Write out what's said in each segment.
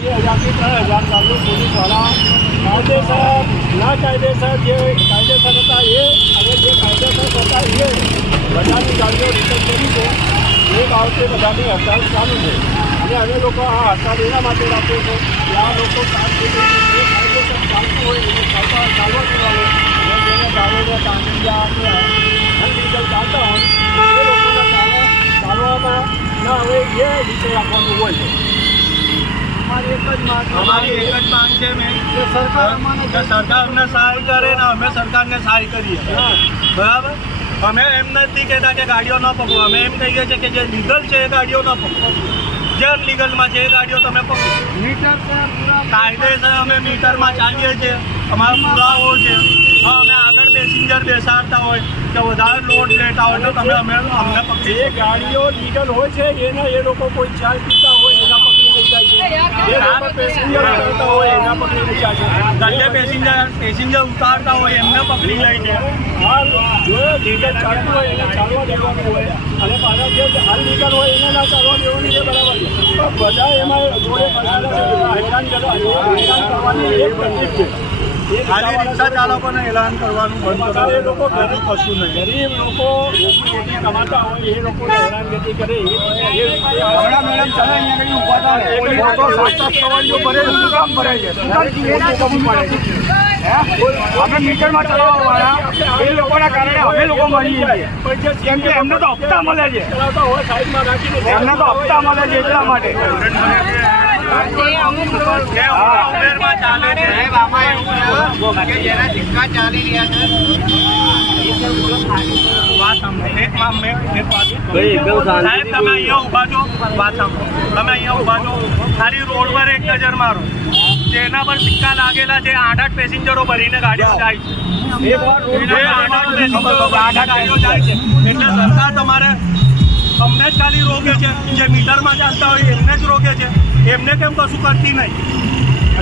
2000 લાગુ પોલીસવાળા કાયદેસર ના કાયદેસર જે કાયદેસર હતા એ અને જે કાયદેસર હતા એ બધાની ગાડીઓ રિટર્ન કરી છે. એ બાબતે બધાની હડતાળ ચાલુ છે અને અમે લોકો આ હડતાળ એના માટે રાખીએ છીએ કે આ લોકો જે કાયદેસર ચાલતું હોય એને ચાલવા દેવાનું અને જેને દારૂને કાંડિયા કે અનલીગલ ચાલતા હોય એ લોકોને ચાલવામાં ના હવે એ રીતે રાખવાનું હોય છે. અમારી એક જ માંગ છે મેં કે સરકાર અમને સહાય કરે ને અમે સરકારને સહાય કરીએ. બરાબર, અમે એમ નથી કહેતા કે ગાડીઓ ન પકડો, અમે એમ કહીએ છીએ કે જે લીગલ છે એ ગાડીઓ ન પકડો, જે અનલીગલમાં છે એ ગાડીઓ તમે પકડો. કાયદેસર અમે મીટરમાં ચાલીએ છીએ, અમારા પુરાવો છે. અમે આગળ પેસેન્જર બેસાડતા હોય કે વધારે લોડ લેતા હોય તો તમે અમને પકડી. જે ગાડીઓ લીગલ હોય છે એના એ લોકો કોઈ ચાય પીતા હોય એના પકડી લઈ જાય છે. પેસેન્જર ઉતારતા હોય એના પકડી લઈ જાય છે. ગલ્લે પેસેન્જર ઉતારતા હોય એમને પકડી લઈ છે. જો લીગલ ચાલતું હોય એને ચાલવા દેવાનું હોય અને પાછા જે અનલીગલ હોય એને ના ચાલવા દેવાનું એ બરાબર છે. પણ બધા એમાં જોડે હેરાન કરવાની એક તકલીફ છે. ખાલી રિક્ષા ચાલકોને એલાન કરવાનું બંધ કરે. એ લોકો ગરીબ કશું નહીં, ગરીબ લોકો રોટી કમાતા હોય એ લોકોને હેરાનગતિ કરે અમે મીટરમાં ચલાવવાવાળા એ લોકોના કારણે અમે લોકો મળી જઈએ કેમ કે એમને તો હપ્તા મળે છે, એમને તો હપ્તા મળે છે એટલા માટે. જેના સિક્કા ચાલી રહ્યા છે ખાલી રોડ પર એક નજર મારો, જેના પર સિક્કા લાગેલા છે 8 પેસેન્જરો ભરીને ગાડીઓ જાય છે. એટલે સરકાર તમારે અમને જ ખાલી રોકે છે, જે મીટરમાં ચાલતા હોય એમને જ રોકે છે, એમને કેમ કશું કરતી નહીં.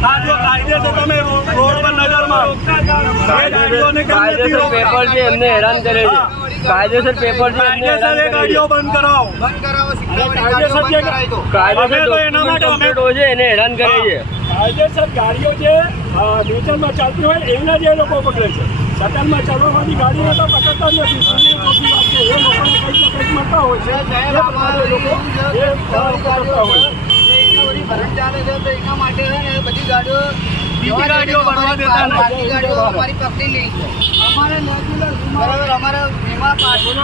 આ જો કાયદેસર તમે રોડ પર નજર મારો, કાયદેસર પેપર છે એમને હેરાન કરે છે. કાયદેસર પેપર છે એમને હેરાન કરે છે. ગાડીઓ બંધ કરાવો, કાયદેસર ડોક્યુમેન્ટો છે એને હેરાન કરે છે. કાયદેસર ગાડીઓ જે મીટરમાં ચાલતી હોય એના જે લોકો પકડે છે. સટનમાં ચાલવાવાળી ગાડીઓ તો પકડતા જ નથી. એ લોકોને કંઈક ને કંઈક મળતા હોય છે, એ પકડતા હોય. ભરણ ચાલે છે તો એના માટે બધી ગાડીઓ ભરવા દેતા બાકી ગાડીઓ અમારી પકડી લે છે. અમારે બરાબર અમારે એમાં પાછળ